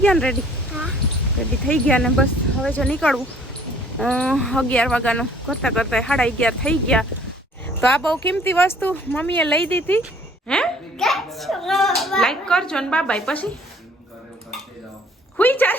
થઈ ગયા ને રેડી રેડી થઈ ગયા ને બસ હવે જો નીકળવું. અગિયાર વાગ્યાનું. કરતાં કરતાં સાડા અગિયાર થઈ ગયા. તો આ બહુ કિંમતી વસ્તુ મમ્મીએ લઈ દીધી. હે? લાઈક કરજો ને બાબાઈ પછી. ખુઈ જા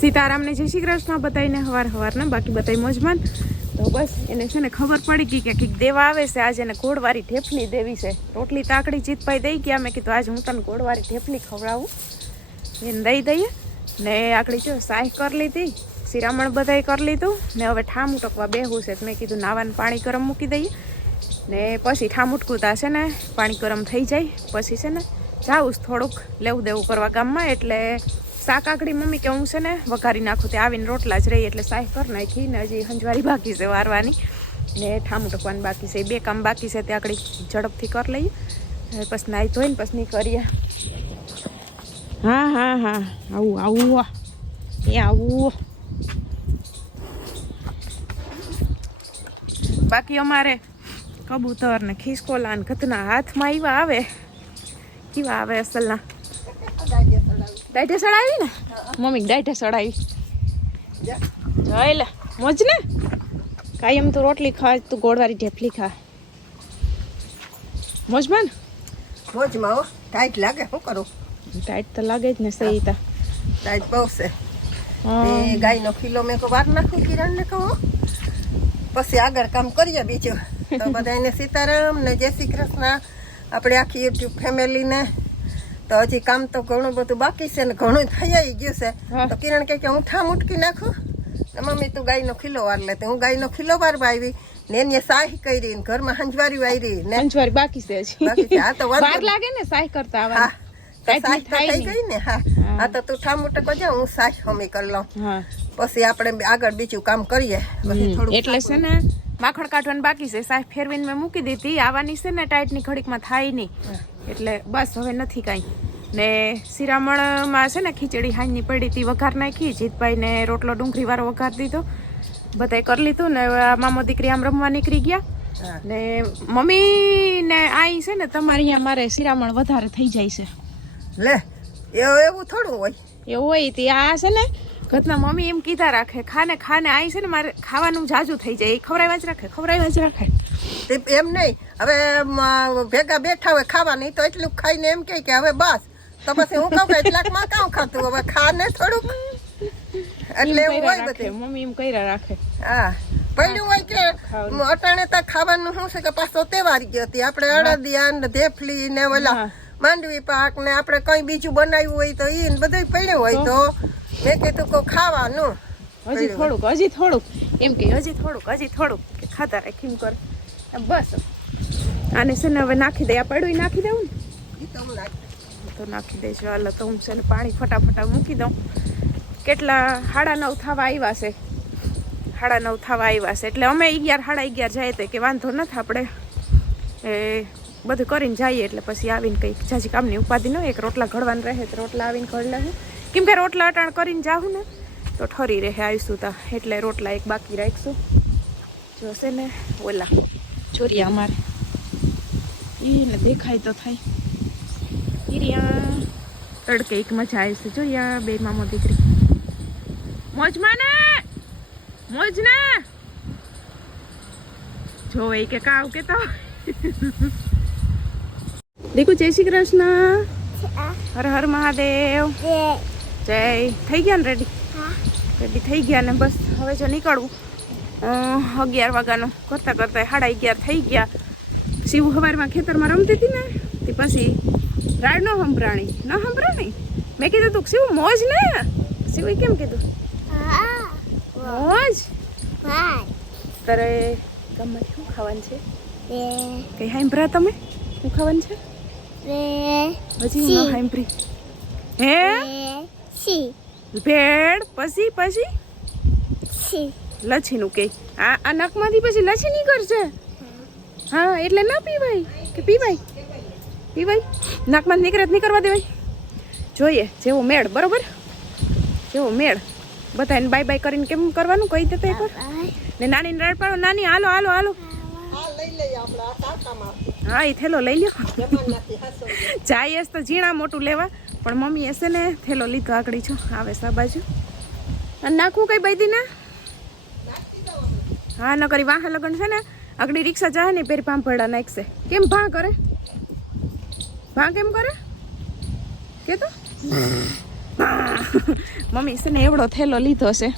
સીતારામને જય શ્રી કૃષ્ણ બતાવીને હવાર હવારને બાકી બતાવી મોજમાન. તો બસ, એને છે ને ખબર પડી ગઈ કે કંઈક દેવા આવે છે. આજે એને ઘોડવારી ઠેફલી દેવી છે. રોટલી તાકડી જીતભાઈ દઈ ગયા. મેં કીધું, આજે હું તને ઘોડવારી ઠેફલી ખવડાવું. એને દઈ દઈએ. ને આકડી જો સાહ કરી લીધી. શિરામણ બધાય કરી લીધું. ને હવે ઠામ ઉટકવા બેહું છે. મેં કીધું, નાવાનું પાણી ગરમ મૂકી દઈએ. ને પછી ઠામ ઉટકુતા છે ને, પાણી ગરમ થઈ જાય. પછી છે ને, જાઉં થોડુંક લેવું દેવું કરવા ગામમાં. એટલે શાક આકડી મમ્મી કે હું છે ને વઘારી નાખું તે આવીને રોટલા જ રહી એટલે સાહેબ કરી નાખી ને હજી હંજવારી બાકી છે વારવાની. ને ઠામું ટકવાનું બાકી છે. બે કામ બાકી છે તે આકડી ઝડપથી કરી લઈએ. પછી નાહી ધોઈને પછી નહીં કરીએ હા હા હા. આવું આવું એ આવું બાકી અમારે કબૂતર ને ખિસકોલા ને ઘતના હાથમાં આવ્યા આવે. કેવા આવે અસલના? ડાયટે સડાવી ને? મમ્મી ડાયટે સડાવી. જોઈ લે મોજ ને? કાયમ તું રોટલી ખા તું ગોળવાળી ઢેફલી ખા. મોજમાં મોજમાં હો ટાઈટ લાગે શું કરું? ટાઈટ તો લાગે જ ને સહી તા ટાઈટ બહુ છે. એ ગાયનો કિલો મેં વાર નાખું કિરણને કહો પછી આગળ કામ કરીએ બીજું. તો બધાને સીતારામ ને જય શ્રી કૃષ્ણ. આપણે આખી યુટ્યુબ ફેમિલીને તો હજી કામ તો ઘણું બધું બાકી છે ને ઘણું થઈ ગયું છે. તો કિરણ કે હું ઠામ ઉટકી નાખું? ને મમ્મી તું ગાયનો ખીલો વાર લે. તો હું ગાયનો ખીલો વારવા આવી ને એને સાહી કરી ને ઘરમાં હંજવારી વારી ને. હંજવારી બાકી છે હજી. આ તો વાર લાગે ને સાહી કરતા હા. તો ટાઈટ સાહી તો નહીં થાય થઈ ગઈ ને. હા. હા. આ તો તું ઠામ ઉટક જા હું સાહી હમી કરી લઉં. પછી આપણે આગળ બીજું કામ કરીએ. પછી હમ, એટલે છે ને માખણ કાઢવાનું બાકી છે. સાહેબ ફેરવીને મેં મૂકી દીધી. આવવાની છે ને ટાઈટની ઘડીકમાં થાય નહીં. એટલે બસ હવે નથી કાંઈ. ને શિરામણમાં છે ને ખીચડી હાંજની પડી હતી વઘાર નાખી. જીતભાઈને રોટલો ડુંગળી વાળો વઘાર દીધો. બધાય કરી લીધું ને મામો દીકરી આમ રમવા નીકળી ગયા. ને મમ્મી ને આઈ છે ને તમારે અહીંયા મારે શિરામણ વધારે થઈ જાય છે. લે એવું એવું થોડું હોય. એવું હોય તે આ છે ને ઘરના મમ્મી એમ કીધા રાખે ખાને ખાને આઈ છે ને મારે ખાવાનું જાજુ થઈ જાય. એ ખવડાવ્યા જ રાખે ખવડાવ્યા જ રાખે. એમ નહીં હવે ભેગા બેઠા હોય ખાવાની તો એટલું ખાઈને એમ કે હવે બસ. તો પછી હું કહું એટલાકમાં કામ ખાતું હવે ખા ને થોડુંક. એટલે એવું હોય બધું. મમ્મી એમ કર્યા રાખે. હા. પડ્યું હોય કે અટાણે તો ખાવાનું શું છે કે પાછો તહેવાર ગયો હતી. આપણે અડદિયા ને ધેફલી ને ઓલા માંડવી પાક ને આપણે કઈ બીજું બનાવ્યું હોય તો ઈ ને બધું પડ્યું હોય તો મેં કીધું કહું ખાવાનું. હજી થોડુંક હજી થોડુંક. એમ કે હજી થોડુંક હજી થોડુંક. કે ખાતા રાખી કરે. બસ. આને છે ને હવે નાખી દે આ પડ્યું નાખી દઉં ને. તો નાખી. દઈશ. હાલ તો હું છે ને પાણી ફટાફટા મૂકી દઉં. કેટલા સાડા નવ થવા આવ્યા છે. સાડા નવ થવા આવ્યા છે. એટલે અમે અગિયાર સાડા અગિયાર જાય તો કે વાંધો નથી આપણે. એ બધું કરીને જઈએ એટલે પછી આવીને કંઈક જાજી કામની ઉપાધિ ન હોય. એક રોટલા ઘડવાના રહે તો રોટલા આવીને ઘડ લાવે કેમ કે રોટલા અટાણ કરીને જાઉં ને તો ઠરી રહે આવીશું તા. એટલે રોટલા એક બાકી રાખીશું. જોશે ને ઓલા ચોરિયા અમારે. એને દેખાય તો થાય. ઈરિયા. તડકે એક મજા આવી છે. જોયા બે મામો દીકરી. મોજમાં ને! મોજ ને જોવે કે કાવ કે તો. દેખો, જય શ્રી કૃષ્ણ. હર હર મહાદેવ. જય. થઈ ગયા ને રેડી રેડી થઈ ગયા ને બસ. હવે જો નીકળવું. અગિયાર વાગ્યાનું. કરતા કરતા સાડા અગિયાર થઈ ગયા. શિવ હવારમાં ખેતરમાં રમતી હતી ને તે પછી રાડ ન સંભરાણી. ન સંભરાણી? મેં કીધું તું શિવ મોજ ને? શિવે કેમ કીધું? મોજ? તારે ગમે શું ખાવાનું છે? કઈ હાંભરા તમે? શું ખાવાનું છે? પછી હું હાંભરી હે? ભેળ પછી પછી? લચ્છીનું કે. આ આ નખમાંથી પછી લચ્છી નીકળશે? હા એટલે ના પીવાય. કે પીવાય? પીવાય? નાકમાં નીકળે જ નહીં કરવા દેવાય. જોઈએ જેવો મેળ બરોબર? જેવો મેળ. બધાને બાય બાય કરીને કેમ કરવાનું? કહી દેતા એકવાર. ને નાની રાડ પાડો નાની હાલો હાલો હાલો. લઈ લઈએ આપણે આ કાકામાં હા એ થેલો લઈ લ્યો. જાય તો ઝીણા મોટું લેવા. પણ મમ્મી હશે ને થેલો લીધો આકડી છો આવે સા બાજુ. અને નાખવું કઈ બૈદી ને હા ન કરી વાહ લગન છે ને આગળ રિક્ષા જાય ને પેરી પાંપડા નાખશે. કેમ ભા કરે? ભા કેમ કરે? કે તો મમ્મી છે ને એવડો થેલો લીધો છે.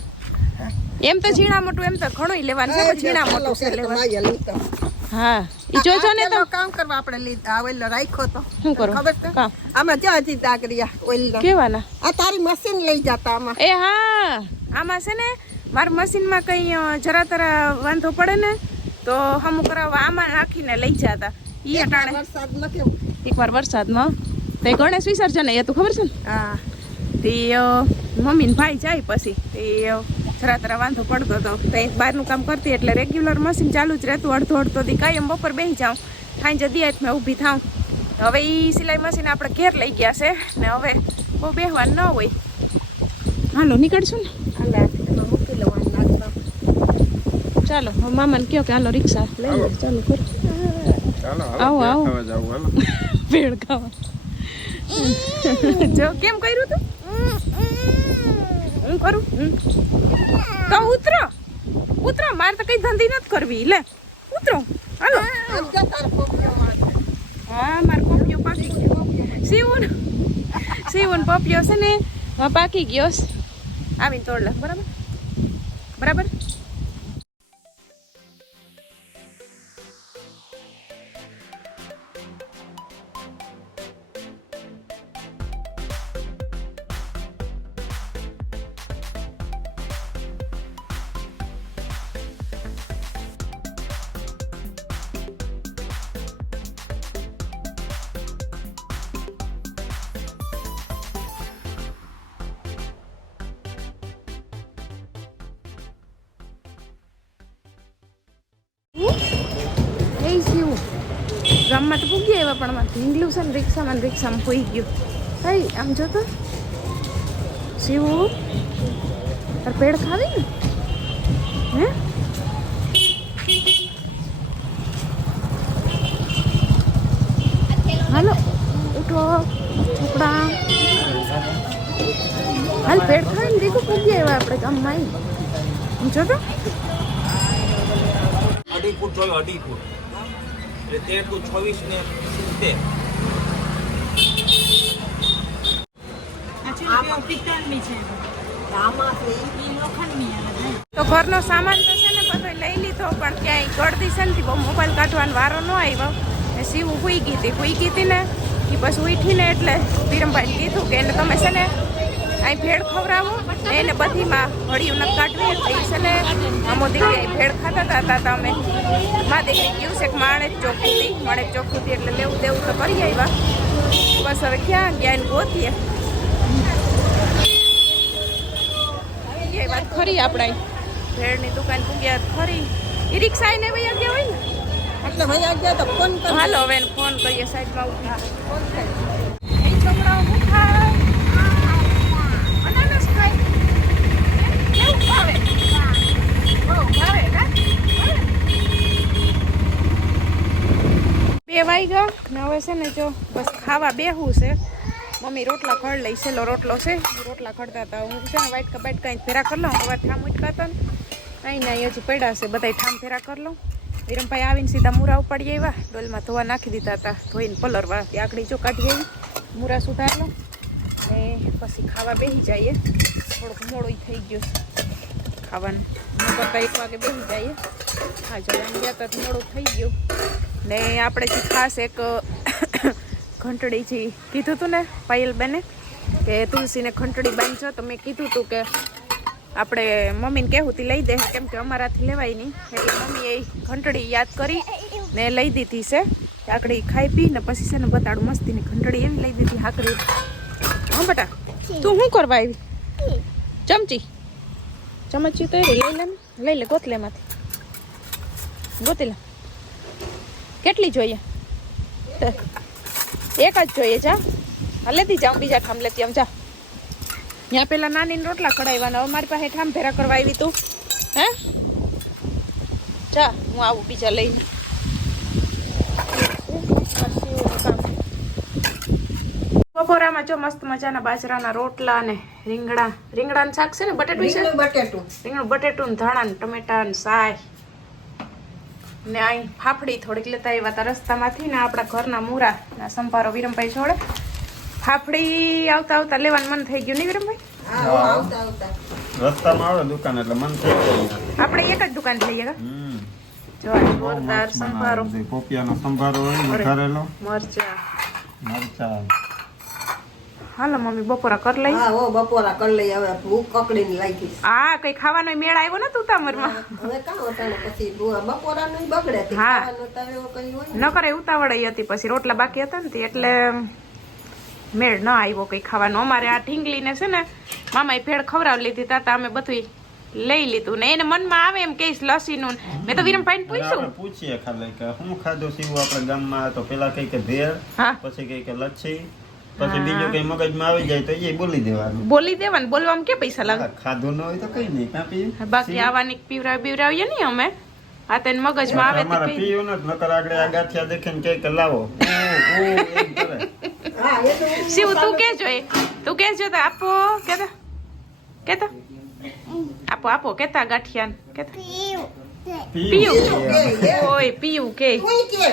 એમ તો ઝીણા મોટું એમ તો ઘણું લેવાનું છે ઝીણા મોટું છે લેવાનું. હા એ જોજો ને તો. કામ કરવા આપણે લીધા ઓઈલ રાખ્યો તો. શું કરો? ખબર છે? આમાં જો હજી દાગરિયા ઓઈલ કેવાના? આ તારી મશીન લઈ જતા આમાં. એ હા આમાં છે ને મારા મશીનમાં કંઈ જરા તરા વાંધો પડે ને તો હમું કરાવવા આમાં નાખીને લઈ જતા. ઈ અટાણે. વરસાદમાં કેવું એકવાર વરસાદમાં. તે ગણેશ વિસર્જન એ તો ખબર છે ને? હા. તે મમ્મીને મમ્મી ને ભાઈ જાય પછી. તે જરા તરા વાંધો પડતો હતો તો એક બહારનું કામ કરતી એટલે રેગ્યુલર મશીન ચાલુ જ રહેતું. અડધો અડધો દી કાયમ બપોર બેસી જાઉં. સાંજે દિયાત મેં ઊભી થાઉં. હવે એ સિલાઈ મશીન આપણે ઘેર લઈ ગયા છે. ને હવે બહુ બેહવાનું ન હોય. હાલો નીકળશું ને? હાલે એમાં મૂકી લેવાનું નાખતા ચાલો મામાને કહો કે હાલો રિક્ષા. લઈ લો ચાલો કરો આવો, આવો. ભેળ ખાવા જો કેમ કર્યું તું? હું કરું? તો ઉતરો. ઉતરો મારે તો કઈ ધંધી નથી કરવી. લે ઉતરો. હાલો. હા મારો પપિયો પાકી ગયો સીવન સીવન પપિયો છે ને પાકી ગયો આવીને તોડ લે બરાબર? બરાબર? એ શિવ ગામમાં તો પૂગી આવ્યા પણ ઢીંગલું છે ને રિક્ષામાં રિક્ષામાં હોઈ ગયું. કઈ આમ જો તો. શિવું, તાર પેડ ખાવી ને? હે? હાલો, ઉઠો છોકરા હાલ પેડ ખાઈને દીકું પૂગી આવ્યા આપણે ગામમાં આવી આમ જો તો. જોયું અઢી ફૂટ. એટલે તેર ટુ છવ્વીસ ને સિત્તેર. તો ઘરનો સામાન તો છે ને બધો લઈ લીધો પણ ક્યાંય ગળદી છે ને બહુ મોબાઈલ કાઢવાનો વારો ન આવ્યો. ને સીવું હુઈ ગઈ હતી. હુઈ ગઈ હતી ને એ બસ ઉઠીને એટલે વિરમભાઈ કીધું કે એને તમે છે ને અહીં ભેળ ખવડાવો. એને બધીમાં હળિયું ન કાઢવી. એટલે છે ને અમો દીકરી અહીં ભેળ ખાતા હતા. તમે મા દીકરી ગયું છે કે માણે ચોખ્ખું હતી માણે ચોખ્ખું હતી એટલે લેવું દેવું તો કરી આવ્યા. બસ હવે ક્યાં ગયા એને ગોતીએ. એ વાત ખરી આપણે ભેળની દુકાન પૂગ્યા ખરી. ઈ રિક્ષા એને ભાઈ ગયા હોય ને? એટલે ભાઈ ગયા તો ફોન હાલો હવે ફોન કરીએ સાઈડમાં ઉઠા ફોન કર એ છોકરાઓ શું ખાય અનાનસ ખાય કેવું ભાવે બહુ ભાવે ના બે ગયો. હવે છે ને જો બસ ખાવા બેહવું છે. મમ્મી રોટલા ખડ લઈ છેલ્લો રોટલો છે. રોટલા ખડતા હતા. હું છે ને વાઇટ કા બાઇટ કાંઈ ફેરા કરી લઉં. હવે ઠામ ઉચકા હતા ને. અહીં ને હજુ પડ્યા છે. બધા ઠામ ફેરા કરી લઉં. વિરમભાઈ આવીને સીધા મૂરા ઉપાડી આવ્યા. ડોલમાં ધોવા નાખી દીધા હતા. ધોઈને પલરવા ત્યાં આકડી જો કાઢી આવી મૂરા સુધાર લો ને પછી ખાવા બેસી જઈએ. થોડુંક મોડું થઈ ગયું ખાવાનું. હું તો એક વાગે બેસી જઈએ. હા, જો ગયા તો મોડું થઈ ગયું. ને આપણે જે ખાસ એક, ઘંટડી જે કીધું હતું ને પાયલબેને કે તુલસીને ઘંટડી બાંધજો તો મેં કીધું હતું કે આપણે મમ્મીને કહેવું તી લઈ દે, કેમ કે અમારાથી લેવાય નહીં. એટલે મમ્મીએ ઘંટડી યાદ કરી ને લઈ દીધી છે. આકડી ખાઈ પી ને પછી છે ને બતાડું મસ્તીની ઘંટડી એવી લઈ દીધી હાકડી હા, બેટા, તું શું કરવા આવી? ચમચી? ચમચી તો લઈ લે લઈ લે ગોતલે એમાંથી ગોતી લે કેટલી જોઈએ? એક જ જોઈએ, જા. હા, લેતી જાઉં બીજા ઠામ લેતી આમ, જા. ત્યાં પેલા નાની રોટલા કઢાવવાના. હવે મારી પાસે ઠામ ભેરા કરવા આવી તું. હે? જા, હું આવું બીજા લઈને. બપોરામાં જો મસ્ત મજાના બાજરાના રોટલા અને રીંગણા. રીંગણાનું શાક છે ને બટેટું છે? બટેટું. રીંગણું બટેટું ને ધાણા ને ટમેટા ને સાય. ને અહીં ફાફડી થોડીક લેતા આવ્યા હતા રસ્તામાંથી ને આપણા ઘરના મૂરા ના સંભારો વિરમભાઈ જોડે. ફાફડી આવતા આવતા લેવાનું મન થઈ ગયું નહીં વિરમભાઈ? હા હો, આવતા આવતા. રસ્તામાં આવે દુકાન એટલે મન થઈ જાય આપણે એક જ દુકાન લઈએ કા? જો જોરદાર સંભારો. પોપિયાનો સંભારો હોય મરચા. મરચા. હાલો મમ્મી બપોરા કર લઈ. હા હો બપોરા કરી લઈ. હવે ભૂખ કકડીને લાગી છે. આ કઈ ખાવાનો મેળ આવ્યો ને તું તામરમાં હવે કાં હોટાને પછી બપોરા નું બગડે. હા. ન. કરે ઉતાવળ ય હતી પછી રોટલા બાકી હતા ને તે એટલે મેળ ન આવ્યો કઈ ખાવાનો. અમારે આ ઢીંગલીને છે ને મામાએ ભેળ ખવડાવી લીધી. તાતા અમે બધું લઈ લીધું ને એને મનમાં આવે એમ કહીશ લસીનું. ને. મેં તો વિરમભાઈને અને પૂછ્યું. પૂછીએ ખાલી કે હું ખાધું સીવું આપણે ગામમાં તો પેલા કઈ કે ભેળ પછી કઈ કે લચ્છી. પછી બીજું કઈ મગજમાં આવી જાય તો એ બોલી દેવાનું. બોલી દેવાનું. બોલવામાં કે પૈસા લાગે? ખાધું ન હોય તો કઈ નહીં. કાપી બાકી આવાની પીવરાવી બીવરાવીએ નહીં અમે? આ તેને મગજમાં આવે તો પીયું નકર આગળ આ ગાંઠિયા દેખે ને કે લાવો. શિવ તું કેજો એ? તું કેજો તો આપો કેતા? કેતા? આપો આપો કેતા ગાંઠિયા કેતા? પીયું પીયું. કે. ઓય પીયું કે. કોઈ કે?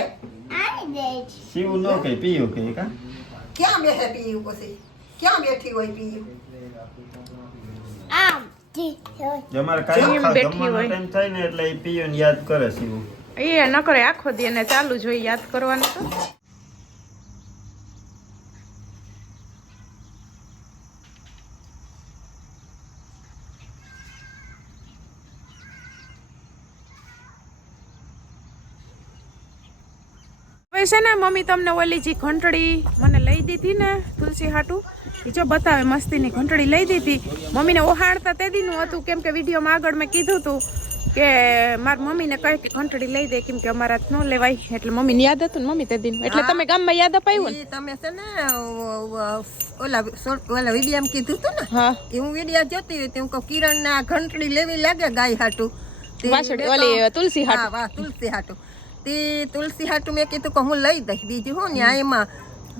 શિવ નો કે પીયું કે કા? ક્યાં બેસે પીયું પછી ક્યાં બેઠી હોય. પીયું જો અમારે કાંઈ જમવાનો. ટાઈમ થાય ને એટલે એ પીયું ને યાદ કરે છે એ ન કરે આખો દી એને ચાલુ જોઈ યાદ કરવાનું તો. છે ને મમ્મી તમને ઓલી જે ઘંટડી મને લઈ દીધી ને તુલસી હાટું જો બતાવે મસ્તીની ઘંટડી લઈ દીધી. મમ્મીને ઓહાણતા તે દીનું હતું કેમ કે વિડીયોમાં આગળ મેં કીધું હતું કે મારી મમ્મીને કહે કે ઘંટડી લઈ દે કેમ કે અમારા ન લેવાય. એટલે મમ્મીને યાદ હતું ને મમ્મી તે દિન. એટલે તમે ગામમાં યાદ અપાયું ને? તમે છે ને ઓલા ઓલા વિડીયામાં કીધું હતું ને હા. એ હું વિડીયા જોતી હતી હું કહું કિરણ ના ઘંટડી લેવી લાગે ગાય હાટું? તે ઓલી તુલસી હાટુ. હા તુલસી હાટુ. તે તુલસી હાટુ મેં કીધું કે હું લઈ દઈશ. બીજું હું ને એમાં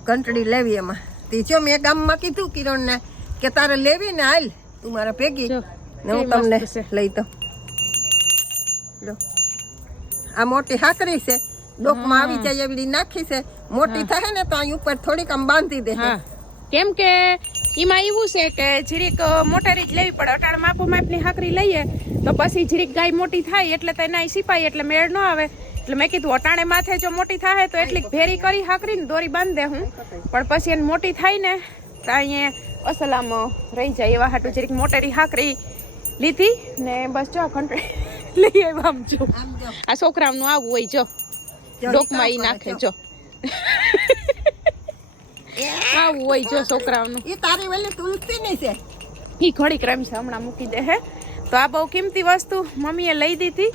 ઘંટડી લેવી એમાં. તે જો મેં ગામમાં કીધું કિરણ ને કે તારે લેવી ને હાલ તું મારા ભેગી. ને હું તમને લઈ દઉં. લો આ મોટી હાકરી છે. ડોકમાં આવી જાય એવી નાખી છે. મોટી થાય ને તો અહીં ઉપર થોડીક આમ બાંધી દે. કેમ કે એમાં એવું છે કે જીરીક મોટારી જ લેવી પડે. અટાણ માપો માપની હાકરી લઈએ તો પછી જીરીક ગાય મોટી થાય એટલે તેના સિપાઈ એટલે મેળ ન આવે. એટલે મેં કીધું અટાણે માથે જો મોટી થાય તો એટલી ભેરી કરી હાકરીને દોરી બાંધ દે હું. પણ પછી એને મોટી થાય ને તો અહીંયા અસલામ રહી જાય એવા હાટું જરીક મોટેરી હાકરી લીધી ને બસ જો કંટ્રી લઈ આવ્યા આમ જો. આ છોકરાઓનું આવું હોય જો. ડોકમાં એ નાખે જો. આવું હોય જો છોકરાઓનું. એ તારી વેલી તુલસી ની છે. એ ઘડીક રમશે હમણાં મૂકી દે હે. તો આ બહુ કિંમતી વસ્તુ મમ્મીએ લઈ દીધી.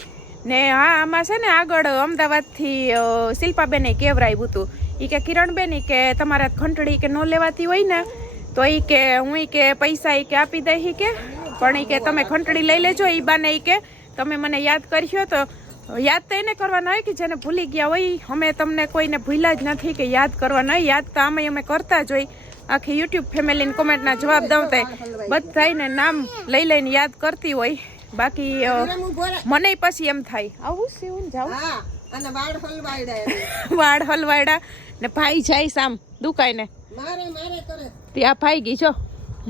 ને હા આમાં છે ને આગળ અમદાવાદથી શિલ્પાબેને કેવરાયું હતું. એ કે કિરણબેન કે તમારા ઘંટડી કે ન લેવાતી હોય ને, તો એ કે હું કે પૈસા એ કે આપી દઈ કે. પણ એ કે તમે ઘંટડી લઈ લેજો એ બાને એ કે. તમે મને યાદ કર્યો તો, યાદ તો એને કરવાના હોય કે જેને ભૂલી ગયા હોય અમે તમને કોઈને ભૂલ્યા જ નથી કે યાદ કરવાના હોય યાદ તો આમે અમે કરતા જ હોય. આખી યુટ્યુબ ફેમિલીને કોમેન્ટના જવાબ દઉં બધાને નામ લઈ લઈને યાદ કરતી હોય. બાકી. મને પછી એમ થાય. આવું સીવું જાવ અને વાળ હલવાયડા. વાળ હલવાયડા. ને ભાઈ જાય સામ દુકાય ને મારે મારે કરે. ત્યાં ભાઈ ગઈ છો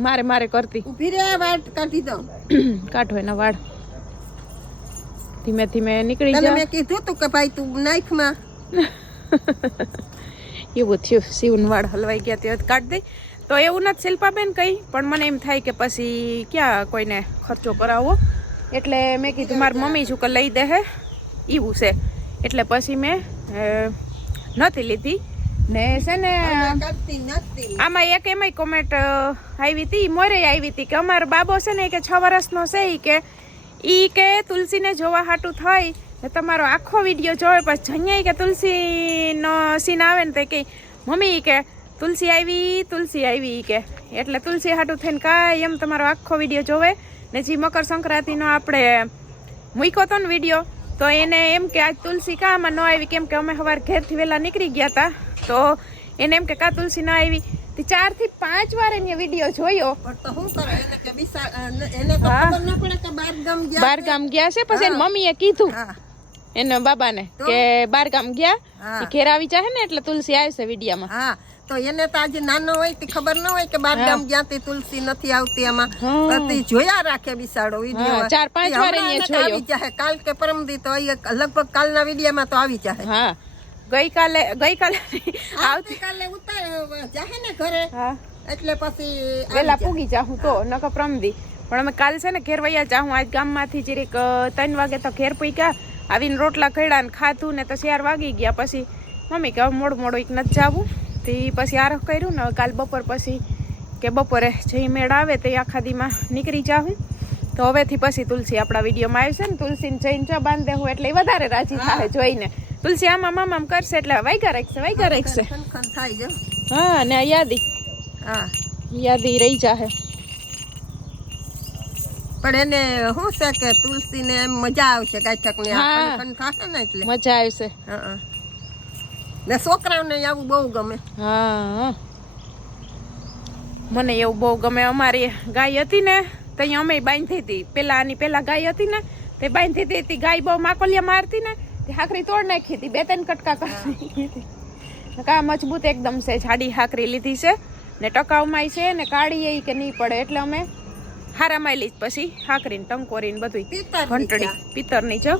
મારે મારે કરતી. ઊભી રે વાળ કાઢી દો કાઢો એના વાળ. ધીમે ધીમે નીકળી જાય મેં કીધું તું કે ભાઈ તું નાખમાં એવું થયું. શિવન વાળ હલવાઈ ગયા તે કાઢ દઈ તો એવું નથી શિલ્પાબેન કંઈ પણ મને એમ થાય કે પછી ક્યાં કોઈને ખર્ચો કરાવવો. એટલે મેં કીધું, મારી મમ્મી શું કે લઈ દે હે. એવું છે. એટલે પછી મેં નથી લીધી. ને છે ને, આમાં એક એમાંય કોમેન્ટ આવી હતી મોરે આવી હતી કે અમારો બાબો છે ને કે છ વર્ષનો છે એ કે એ કે તુલસીને જોવા હાટું થાય તમારો આખો વીડિયો જોવે, પછી જઈએ કે તુલસીનો સીન આવે ને તે કે, મમ્મી કે, તુલસી આવી તુલસી આવી કે, એટલે તુલસી હાટું થઈને કાંઈ એમ તમારો આખો વીડિયો જોવે. ને જે મકર સંક્રાંતિનો આપણે મૂક્યો હતો ને વીડિયો તો એને એમ કે આજ તુલસી કામાં ન આવી કેમ કે અમે સવાર ઘેરથી વહેલા નીકળી ગયા હતા તો એને એમ કે કા તુલસી ના આવી. તે ચારથી પાંચ વાર એને વીડિયો જોયો. બાર ગામ ગયા છે. પછી એની મમ્મીએ કીધું. એના બાબાને કે બાર ગામ ગયા ઘેર આવી જાય ને એટલે તુલસી આવશે વિડીયામાં. તો એને તો આજે નાનો હોય તે ખબર ન હોય કે બાર ગામ ગયા તે તુલસી નથી આવતી આમાં. તે જોયા રાખે બિસાડો વીડિયો. ચાર પાંચ વાર જોયો. આવી જાય. કાલ કે પરમદી તો લગભગ કાલના વિડીયોમાં તો આવી જાય હા. ગઈકાલે ગઈકાલે આવતીકાલે ઉતાર જાહે ને ઘરે. હા. એટલે પછી વેલા પૂગી જાહું તો નકર પ્રમદી પણ અમે કાલ છે ને ઘેર વૈયા જાહું. આજ ગામમાંથી જરીક ત્રણ વાગે તો ઘેર પૂગ્યા. આવીને રોટલા ખડ્યા ને ખાધું ને તો શિયાર વાગી ગયા. પછી મમ્મી કે હવે મોડું મોડું એક નથી જાવું. તે પછી આરખ કર્યું ને કાલ બપોર પછી કે બપોરે જઈ મેળ આવે તે આખા દીમાં નીકળી જાઉં તો હવેથી પછી તુલસી આપણા વિડીયોમાં આવશે ને તુલસીને જઈને ચા બાંધે હું એટલે વધારે રાજી થાય જોઈને. તુલસી આમાં મામામ કરશે એટલે વાગ્યા રાખશે વાગ્યા રાખશે. હા ને યાદી. હા. યાદી રહી જાહે. પણ એને શું છે કે તુલસી ને એમ મજા આવશે ગાયઠક ને હા. ને મજા આવશે. હા. ને છોકરાઓને આવું બહુ ગમે. હા. મને એવું બહુ ગમે. અમારી ગાય હતી ને તો અહીંયા અમે બાંધી હતી પેલા આની પેલા ગાય હતી ને તે બાંધી હતી તે ગાય બહુ માકોલિયા મારતી ને તે હાકરી તોડ નાખી હતી. બે ત્રણ કટકા કરી કા મજબૂત એકદમ છે. જાડી હાકરી લીધી છે ને ટકાઉમાં છે ને કાઢીએ કે નહીં પડે. એટલે અમે હારામાં લીધ પછી હાકરીને ટંકોરીને બધું ઘંટડી. પિત્તરની જો.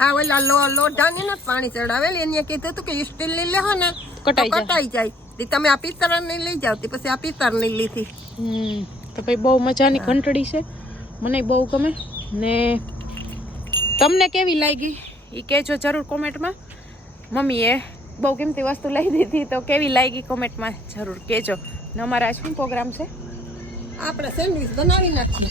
આ ઓલા લો લોઢાની ને પાણી ચડાવેલી એને કીધું હતું કે સ્ટીલની લેહો ને કટાઈ કટાઈ જાય. તે તમે આ પિત્તરની લઈ જાવ પછી આ પિત્તરની લીધી. હમ તો ભાઈ બહુ મજાની ઘંટડી છે. મને બહુ ગમે. ને તમને કેવી લાગી? એ કહેજો જરૂર કોમેન્ટમાં. મમ્મીએ બહુ કિંમતી વસ્તુ લઈ દીધી તો કેવી લાગી કોમેન્ટમાં જરૂર કહેજો. ને અમારા શું પ્રોગ્રામ છે? આપણે સેન્ડવિચ બનાવી નાખીએ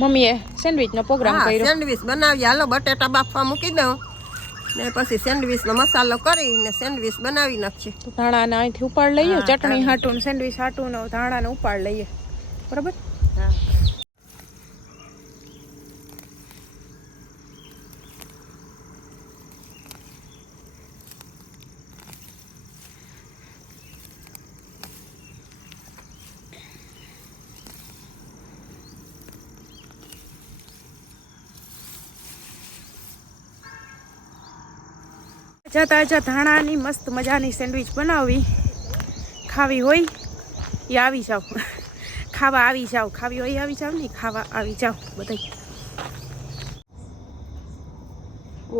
મમ્મીએ સેન્ડવિચનો પ્રોગ્રામ કર્યો. સેન્ડવિચ બનાવી હાલો બટેટા બાફવા મૂકી દઉં. ને પછી સેન્ડવિચનો મસાલો કરીને સેન્ડવિચ બનાવી નાખીએ. ધાણાને અહીંથી ઉપાડ લઈએ ચટણી. હાટું ને સેન્ડવિચ હાટું ને ધાણાને ઉપાડ લઈએ. બરાબર? તાજા તાજા ધાણાની મસ્ત મજાની સેન્ડવિચ બનાવી. ખાવી હોય એ આવી જાવ ખાવા આવી જાવ ખાવી હોય આવી જાવ ને ખાવા આવી જાવ બધા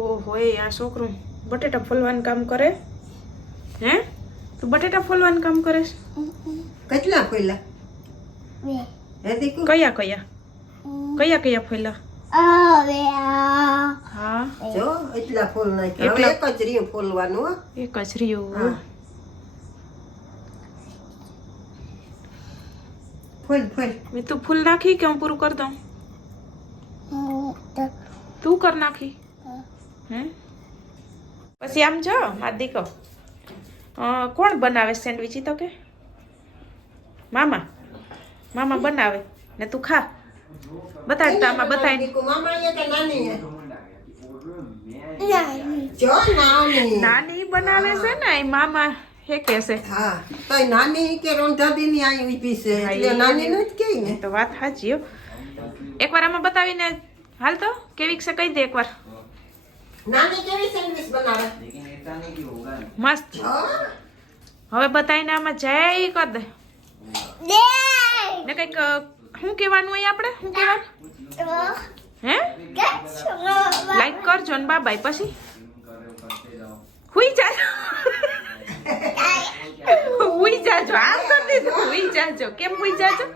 ઓહો એ આ છોકરું બટેટા ફોલવાનું કામ કરે? હે? તું બટેટા ફોલવાનું કામ કરે કેટલા ફોલ્યા? કયા કયા? કયા કયા ફોલ્યા? હા? જો એટલા ફૂલ નાખ્યા હવે એક જ રહ્યું ફૂલવાનું એક જ રહ્યું ફૂલ ફૂલ. મેં તું ફૂલ નાખી કે હું પૂરું કરી દઉં? તું કર નાખી. હે? પછી આમ જો માર દીકો કોણ બનાવે સેન્ડવિચ તો કે? મામા. મામા બનાવે. ને તું ખા. બતાડ અહીંયા કે નાની હે? જો નાની. નાની બનાવે છે ને એ મામા હે કે છે. હા તો નાની કે રોંધાદી ની અહીં ઊભી છે એટલે નાની નું જ કહે ને? તો વાત સાચી એકવાર આમાં બતાવીને હાલ તો કેવીક છે કહી દે એકવાર. નાની કેવી સેન્ડવિચ બનાવે? મસ્ત. હવે બતાવીને આમાં જય કર દે. ને કંઈક શું કહેવાનું હોય આપણે? શું કહેવાનું? હે? લાઈક કરજો ને બાબાઈ પછી. હુઈ જાજો. હુઈ જાજો. આમ કરી દીધું. હુઈ જાજો. કેમ હુઈ જાજો?